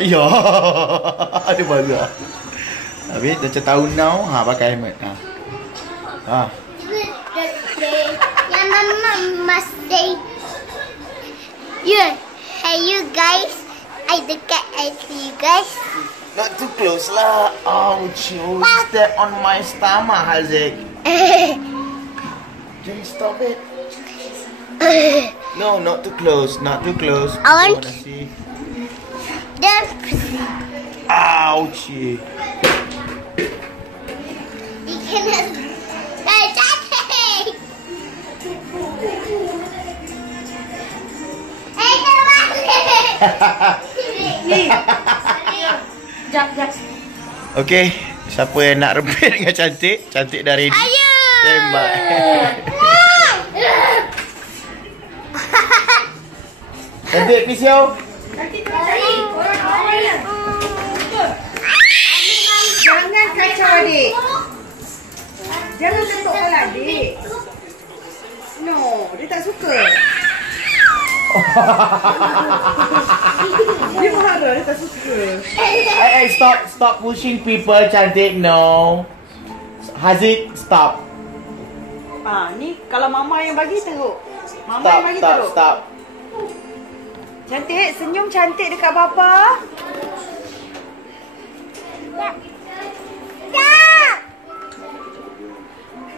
Ya. Ada marah. Habis macam tahun now, pakai helmet. Yang mama must say, hey you guys, I dekat I see you guys. Not too close lah. Ouch, you step on my stomach, Haziq. Just stop it. No, not too close, not too close. I want to see. Ouch. You cannot. Okay, siapa yang nak rebit dengan cantik? Cantik dah ready. Ayo. Tembak. Cantik, please yo. Jangan kacau adik. Jangan ketuk kepala adik. No, dia tak suka. Dia marah, dia tak suka. Hey, stop pushing people, cantik. No. Haziq, stop. Ni kalau mama yang bagi teruk. Mama yang bagi teruk. Stop. Cantik, senyum cantik dekat bapa.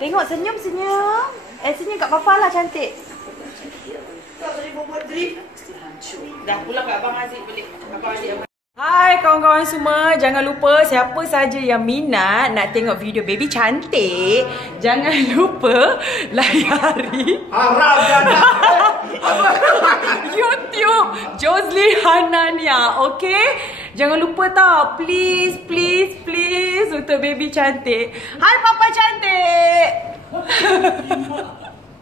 Tengok senyum. Senyum kat papa lah cantik. Dah pulang kat Abang Aziz balik. Abang Aziz. Hai kawan-kawan semua, jangan lupa siapa saja yang minat nak tengok video baby cantik, jangan lupa layari YouTube Jozli Hanania, okay? Jangan lupa tau, please untuk baby cantik. Hai papa cantik.